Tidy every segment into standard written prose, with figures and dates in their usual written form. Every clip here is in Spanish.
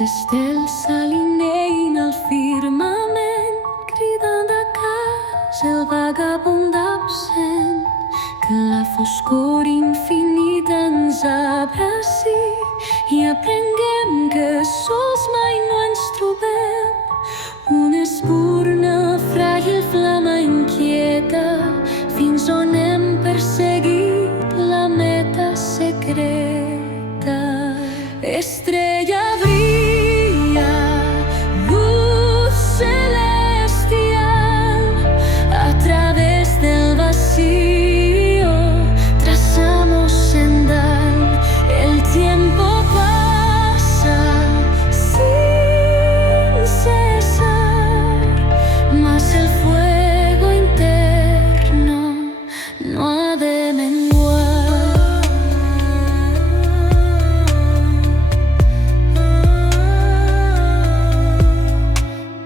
estels s'alinein al firmament, cridant a casa el vagabund absent. Que la foscor infinita ens abraci i aprenguem que sols mai no ens trobem. Una espurna fràgil flama inquieta fins on hem perseguit la meta secreta. Estrella brilla, luz celestial, a través del vacío trazamos sendal. El tiempo pasa sin cesar, mas el fuego interno no ha de menguar.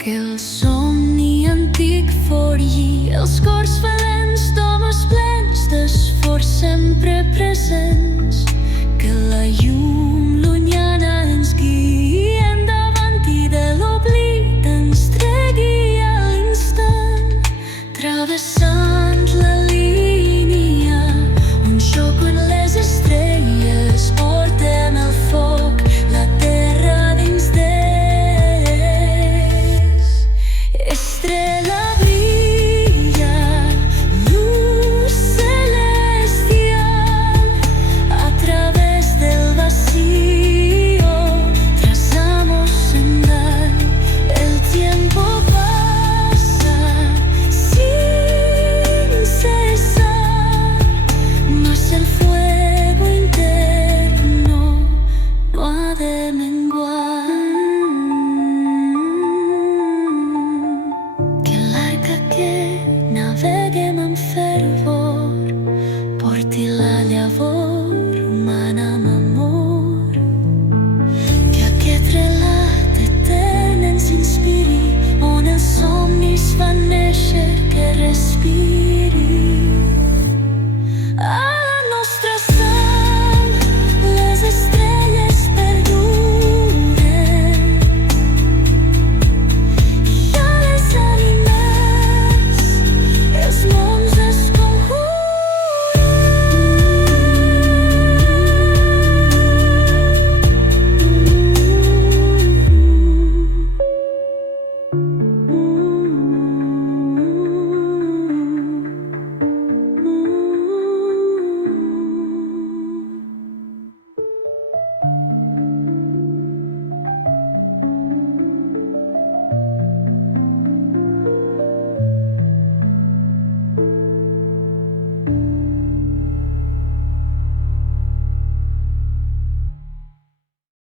Que el somni antic forgi els cors valents d'homes plens d'esforç sempre presents. Que la llum llunyana ens guiï endavant i de l'oblit ens tregui a l'instant, travessant la línia on xoquen les estrelles. Portem el foc, la terra dins d'ells. Estrella brilla, luz celestial, a través del vacío trazamos sendal. El tiempo pasa sin cesar, mas el fuego interno no ha de menguar. Que l'arca que naveguem amb fervor porti la llavor humana amb amor. Que aquest relat etern ens inspiri, on els somnis van néixer, que respiri.